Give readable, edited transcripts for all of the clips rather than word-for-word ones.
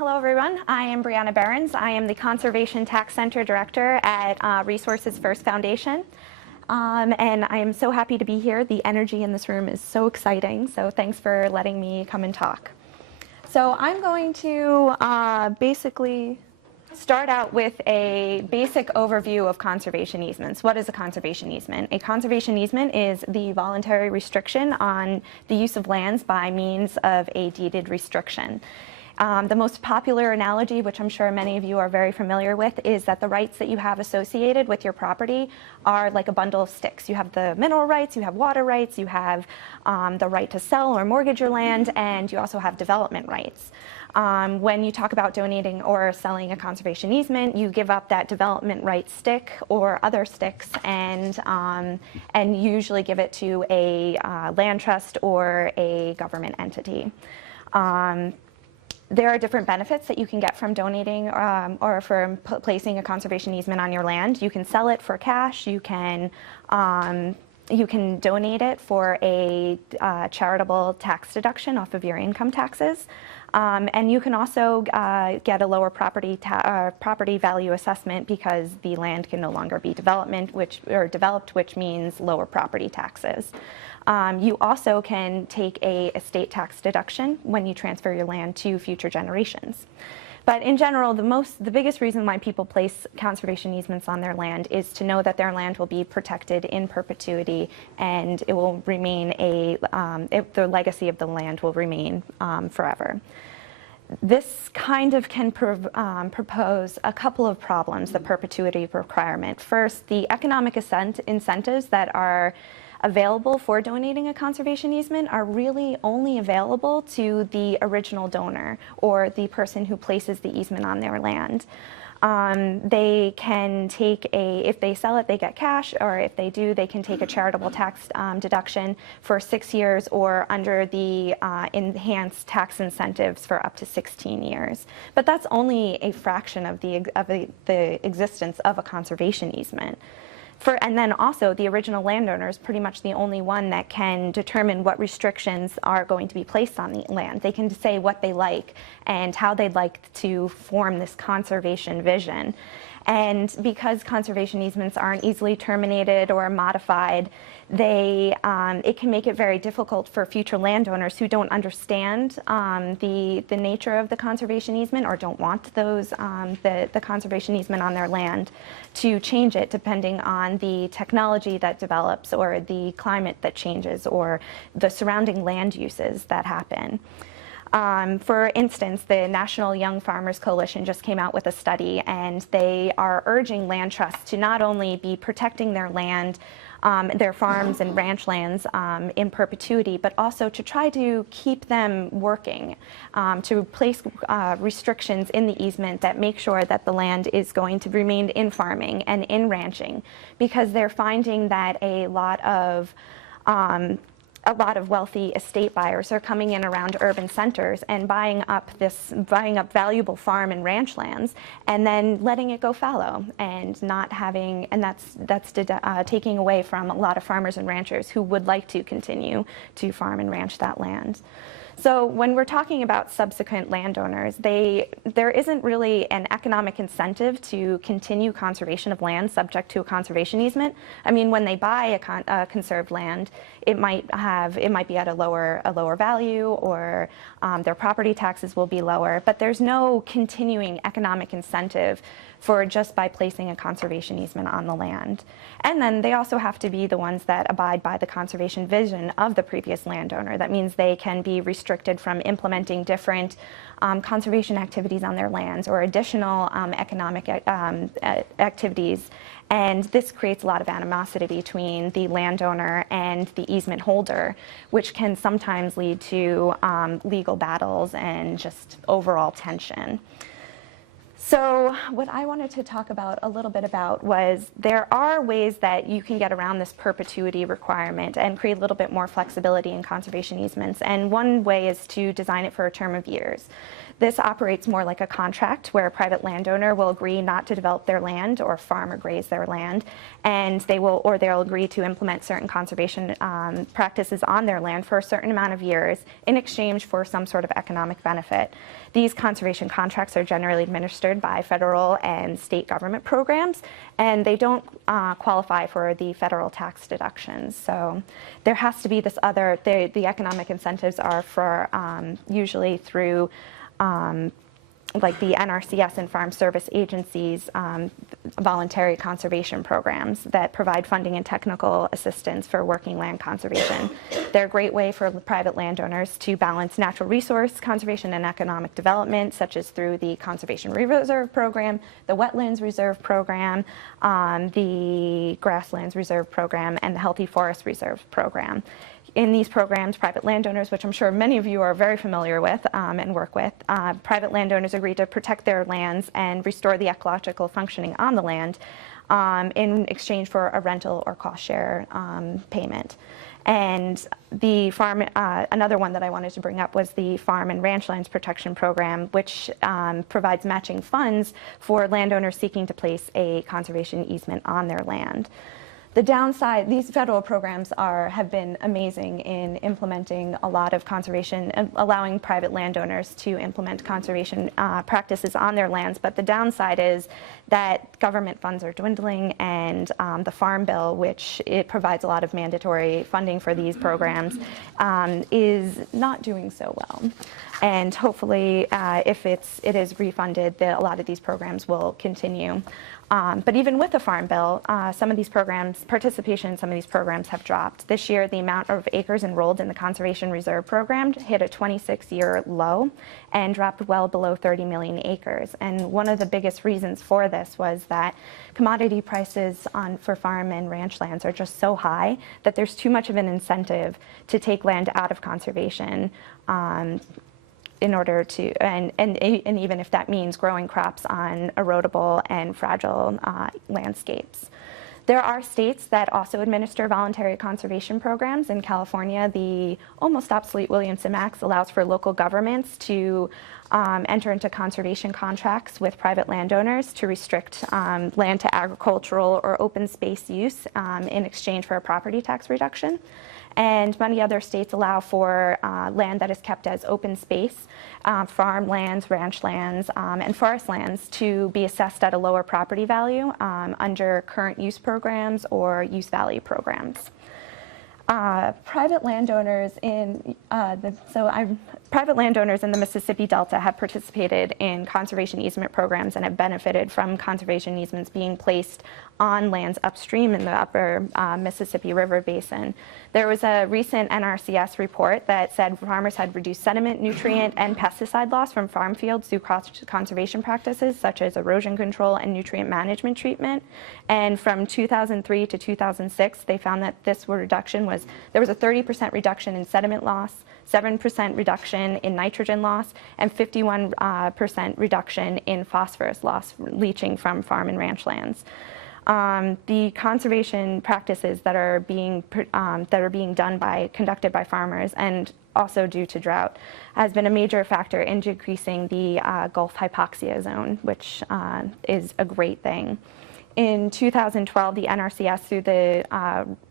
Hello, everyone. I am Breana Behrens. I am the Conservation Tax Center Director at Resources First Foundation. And I am so happy to be here. The energy in this room is so exciting, so thanks for letting me come and talk. So I'm going to basically start out with a basic overview of conservation easements. What is a conservation easement? A conservation easement is the voluntary restriction on the use of lands by means of a deeded restriction. The most popular analogy, which I'm sure many of you are very familiar with, is that the rights that you have associated with your property are like a bundle of sticks. You have the mineral rights, you have water rights, you have the right to sell or mortgage your land, and you also have development rights. When you talk about donating or selling a conservation easement, you give up that development right stick or other sticks, and usually give it to a land trust or a government entity. There are different benefits that you can get from donating or from placing a conservation easement on your land. You can sell it for cash. You can donate it for a charitable tax deduction off of your income taxes. And you can also get a lower property value assessment because the land can no longer be developed, which means lower property taxes. You also can take a estate tax deduction when you transfer your land to future generations. But in general, the biggest reason why people place conservation easements on their land is to know that their land will be protected in perpetuity, and it will remain the legacy of the land will remain forever. This kind of can propose a couple of problems, the perpetuity requirement. First, the economic incentives that are available for donating a conservation easement are really only available to the original donor or the person who places the easement on their land. They can take if they sell it, they get cash, or if they do, they can take a charitable tax deduction for 6 years, or under the enhanced tax incentives for up to 16 years. But that's only a fraction of the existence of a conservation easement. And then also, the original landowner is pretty much the only one that can determine what restrictions are going to be placed on the land. They can say what they like and how they'd like to form this conservation vision. And because conservation easements aren't easily terminated or modified, it can make it very difficult for future landowners who don't understand the nature of the conservation easement or don't want the conservation easement on their land to change it depending on the technology that develops or the climate that changes or the surrounding land uses that happen. For instance, the National Young Farmers Coalition just came out with a study, and they are urging land trusts to not only be protecting their land, their farms and ranch lands in perpetuity, but also to try to keep them working, to place restrictions in the easement that make sure that the land is going to remain in farming and in ranching, because they're finding that a lot of wealthy estate buyers are coming in around urban centers and buying up valuable farm and ranch lands and then letting it go fallow and not having, and that's taking away from a lot of farmers and ranchers who would like to continue to farm and ranch that land. So when we're talking about subsequent landowners, there isn't really an economic incentive to continue conservation of land subject to a conservation easement. I mean, when they buy a conserved land, it might be at a lower value, or their property taxes will be lower, but there's no continuing economic incentive for just by placing a conservation easement on the land. And then they also have to be the ones that abide by the conservation vision of the previous landowner. That means they can be restricted from implementing different conservation activities on their lands or additional economic activities. And this creates a lot of animosity between the landowner and the easement holder, which can sometimes lead to legal battles and just overall tension. So what I wanted to talk about a little bit about was there are ways that you can get around this perpetuity requirement and create a little bit more flexibility in conservation easements. And one way is to design it for a term of years. This operates more like a contract where a private landowner will agree not to develop their land or farm or graze their land, and they'll agree to implement certain conservation practices on their land for a certain amount of years in exchange for some sort of economic benefit. These conservation contracts are generally administered by federal and state government programs, and they don't qualify for the federal tax deductions. So there has to be this other, the economic incentives are for usually through like the NRCS and Farm Service Agencies voluntary conservation programs that provide funding and technical assistance for working land conservation. They're a great way for private landowners to balance natural resource conservation and economic development, such as through the Conservation Reserve Program, the Wetlands Reserve Program, the Grasslands Reserve Program, and the Healthy Forest Reserve Program. In these programs, private landowners, which I'm sure many of you are very familiar with and work with, private landowners agree to protect their lands and restore the ecological functioning on the land in exchange for a rental or cost share payment. And the farm, another one that I wanted to bring up was the Farm and Ranch Lands Protection Program, which provides matching funds for landowners seeking to place a conservation easement on their land. The downside, these federal programs have been amazing in implementing a lot of conservation, allowing private landowners to implement conservation practices on their lands, but the downside is that government funds are dwindling, and the Farm Bill, which it provides a lot of mandatory funding for these programs, is not doing so well. And hopefully, if it is refunded, a lot of these programs will continue. But even with the Farm Bill, some of these programs, participation in some of these programs have dropped. This year, the amount of acres enrolled in the Conservation Reserve Program hit a 26-year low and dropped well below 30 million acres. And one of the biggest reasons for this was that commodity prices for farm and ranch lands are just so high that there's too much of an incentive to take land out of conservation in order to, and even if that means growing crops on erodible and fragile landscapes. There are states that also administer voluntary conservation programs. In California, the almost obsolete Williamson Act allows for local governments to enter into conservation contracts with private landowners to restrict land to agricultural or open space use in exchange for a property tax reduction. And many other states allow for land that is kept as open space, farm lands, ranch lands, and forest lands to be assessed at a lower property value under current use programs or use value programs. Private landowners in private landowners in the Mississippi Delta have participated in conservation easement programs and have benefited from conservation easements being placed on lands upstream in the upper Mississippi River Basin. There was a recent NRCS report that said farmers had reduced sediment, nutrient, and pesticide loss from farm fields through conservation practices such as erosion control and nutrient management treatment. And from 2003 to 2006, they found that there was a 30% reduction in sediment loss, 7% reduction in nitrogen loss, and 51% reduction in phosphorus loss leaching from farm and ranch lands. The conservation practices that are being conducted by farmers, and also due to drought, has been a major factor in decreasing the Gulf hypoxia zone, which is a great thing. In 2012, the NRCS, through the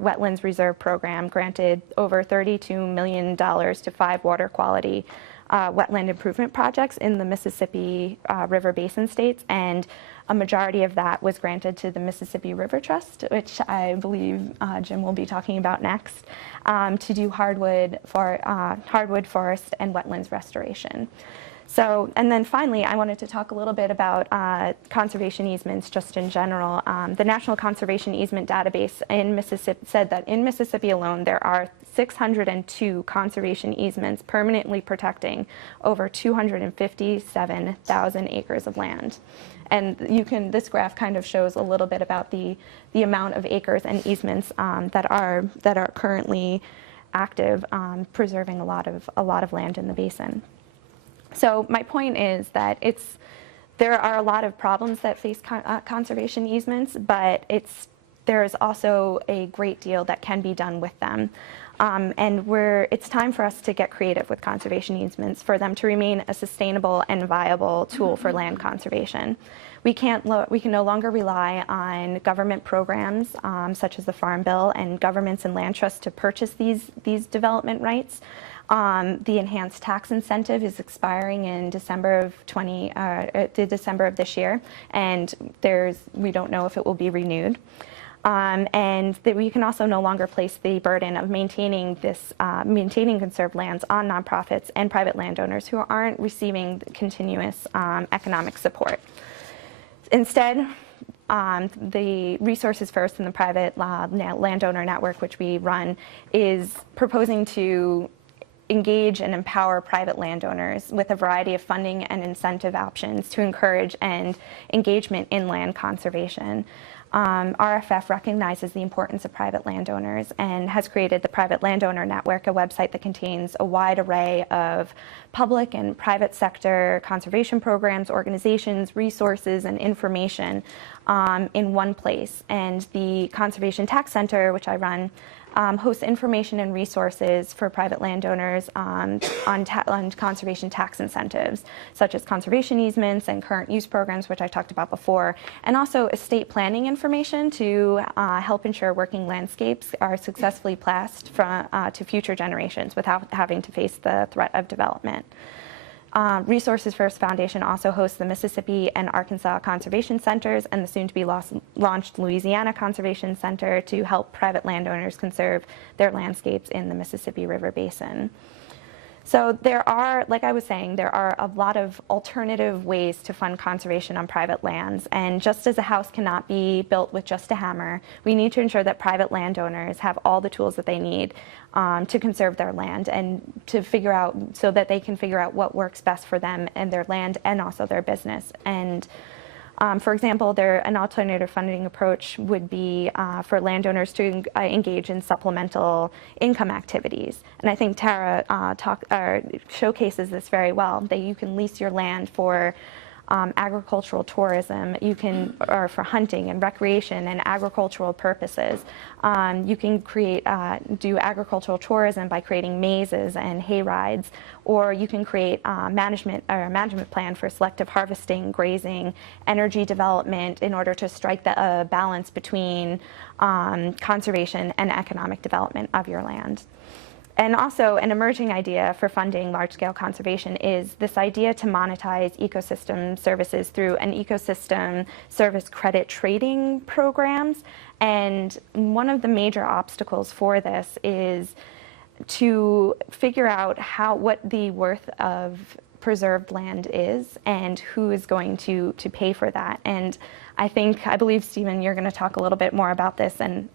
Wetlands Reserve Program, granted over $32 million to 5 water quality wetland improvement projects in the Mississippi River Basin states, and a majority of that was granted to the Mississippi River Trust, which I believe Jim will be talking about next, to do hardwood forest and wetlands restoration. So, and then finally, I wanted to talk a little bit about conservation easements just in general. The National Conservation Easement Database in Mississippi said that in Mississippi alone, there are 602 conservation easements permanently protecting over 257,000 acres of land. And this graph kind of shows a little bit about the amount of acres and easements that are currently active, preserving a lot of land in the basin. So my point is that there are a lot of problems that face conservation easements, but there is also a great deal that can be done with them. And it's time for us to get creative with conservation easements for them to remain a sustainable and viable tool for land conservation. We can no longer rely on government programs such as the Farm Bill and governments and land trusts to purchase these development rights. The enhanced tax incentive is expiring in December of this year, and we don't know if it will be renewed. And that we can also no longer place the burden of maintaining conserved lands on nonprofits and private landowners who aren't receiving continuous economic support. Instead, the Resources First and the private landowner network, which we run, is proposing to engage and empower private landowners with a variety of funding and incentive options to encourage and engagement in land conservation. RFF recognizes the importance of private landowners and has created the Private Landowner Network, a website that contains a wide array of public and private sector conservation programs, organizations, resources, and information in one place. And the Conservation Tax Center, which I run, hosts information and resources for private landowners on conservation tax incentives, such as conservation easements and current use programs, which I talked about before, and also estate planning information to help ensure working landscapes are successfully passed to future generations without having to face the threat of development. Resources First Foundation also hosts the Mississippi and Arkansas Conservation Centers and the soon-to-be launched Louisiana Conservation Center to help private landowners conserve their landscapes in the Mississippi River Basin. So there are, like I was saying, there are a lot of alternative ways to fund conservation on private lands. And just as a house cannot be built with just a hammer, we need to ensure that private landowners have all the tools that they need to conserve their land and to figure out, so that they can figure out what works best for them and their land and also their business. And for example, an alternative funding approach would be for landowners to engage in supplemental income activities. And I think Tara showcases this very well, that you can lease your land for agricultural tourism, or for hunting and recreation and agricultural purposes. You can do agricultural tourism by creating mazes and hay rides, or you can create a management plan for selective harvesting, grazing, energy development in order to strike the balance between conservation and economic development of your land. And also, an emerging idea for funding large-scale conservation is this idea to monetize ecosystem services through an ecosystem service credit trading programs. And one of the major obstacles for this is to figure out what the worth of preserved land is and who is going to pay for that. And I believe, Stephen, you're going to talk a little bit more about this and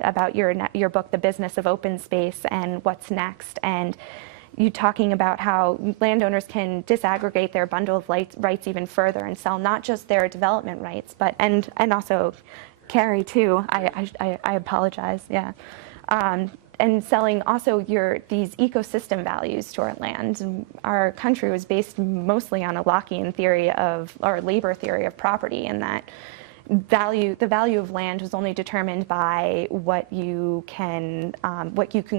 about your book, The Business of Open Space, and what's next. And you talking about how landowners can disaggregate their bundle of rights even further and sell not just their development rights, but and also Carrie too. I apologize. Yeah. And selling also these ecosystem values to our land. And our country was based mostly on a Lockean theory or labor theory of property, and that the value of land was only determined by what you can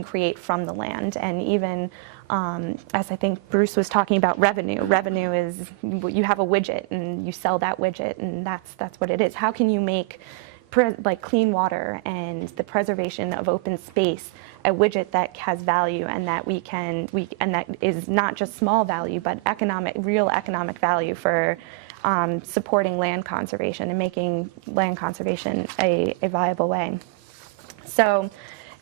create from the land. And even as I think Bruce was talking about revenue is you have a widget and you sell that widget, and that's what it is. How can you make like clean water and the preservation of open space a widget that has value, and that and that is not just small value, but real economic value for supporting land conservation and making land conservation a viable way. So,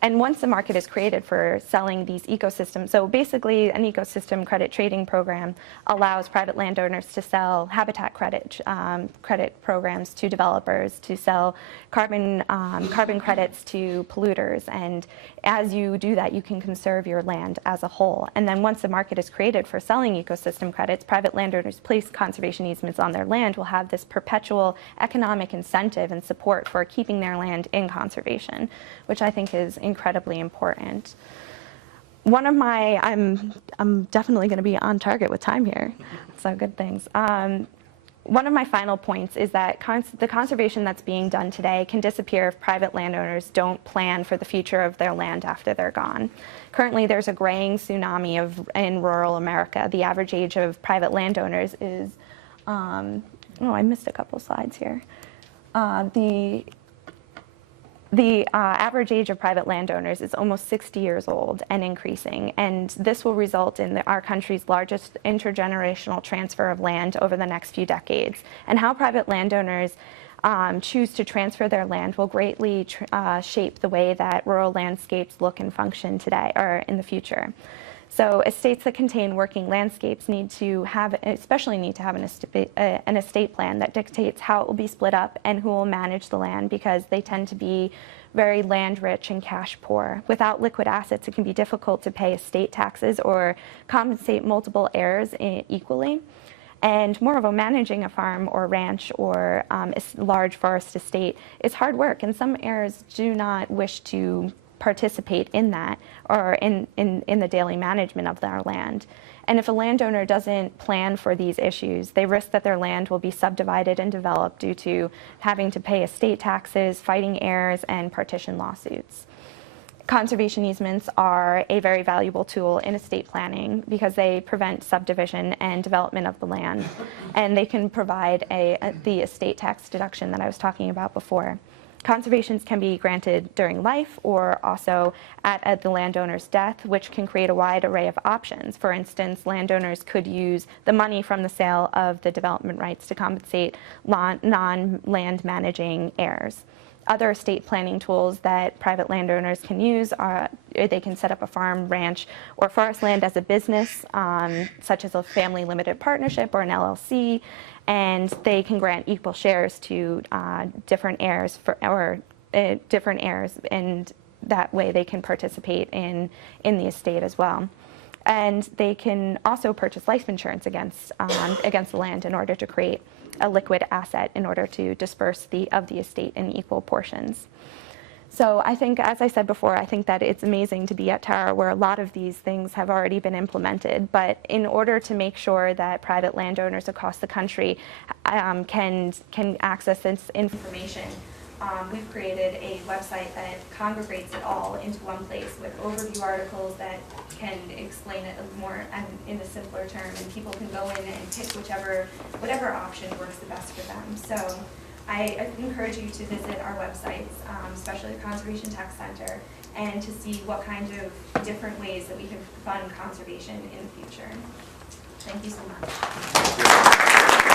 and once the market is created for selling these ecosystems, so basically an ecosystem credit trading program allows private landowners to sell habitat credit programs to developers, to sell carbon credits to polluters. And as you do that, you can conserve your land as a whole. And then once the market is created for selling ecosystem credits, private landowners place conservation easements on their land will have this perpetual economic incentive and support for keeping their land in conservation, which I think is incredibly important. I'm definitely going to be on target with time here, so good things. one of my final points is that the conservation that's being done today can disappear if private landowners don't plan for the future of their land after they're gone. Currently, there's a graying tsunami in rural America. The average age of private landowners is, oh, I missed a couple slides here. The average age of private landowners is almost 60 years old and increasing, and this will result in our country's largest intergenerational transfer of land over the next few decades. And how private landowners choose to transfer their land will greatly shape the way that rural landscapes look and function today or in the future. So estates that contain working landscapes especially need to have an estate plan that dictates how it will be split up and who will manage the land, because they tend to be very land rich and cash poor. Without liquid assets, it can be difficult to pay estate taxes or compensate multiple heirs equally. And moreover, managing a farm or ranch or a large forest estate is hard work, and some heirs do not wish to participate in that or in the daily management of their land. And if a landowner doesn't plan for these issues, they risk that their land will be subdivided and developed due to having to pay estate taxes, fighting heirs, and partition lawsuits. Conservation easements are a very valuable tool in estate planning because they prevent subdivision and development of the land, and they can provide the estate tax deduction that I was talking about before. Conservations can be granted during life or also at the landowner's death, which can create a wide array of options. For instance, landowners could use the money from the sale of the development rights to compensate non-land managing heirs. Other estate planning tools that private landowners can use are they can set up a farm, ranch, or forest land as a business, such as a family limited partnership or an LLC, and they can grant equal shares to different heirs and that way they can participate in the estate as well. And they can also purchase life insurance against the land in order to create a liquid asset in order to disperse the estate in equal portions. So I think, as I said before, I think that it's amazing to be at Tara where a lot of these things have already been implemented. But in order to make sure that private landowners across the country can access this information, we've created a website that congregates it all into one place with overview articles that can explain it more in a simpler term, and people can go in and pick whatever option works the best for them. So I encourage you to visit our websites, especially the Conservation Tech Center, and to see what kind of different ways that we can fund conservation in the future. Thank you so much.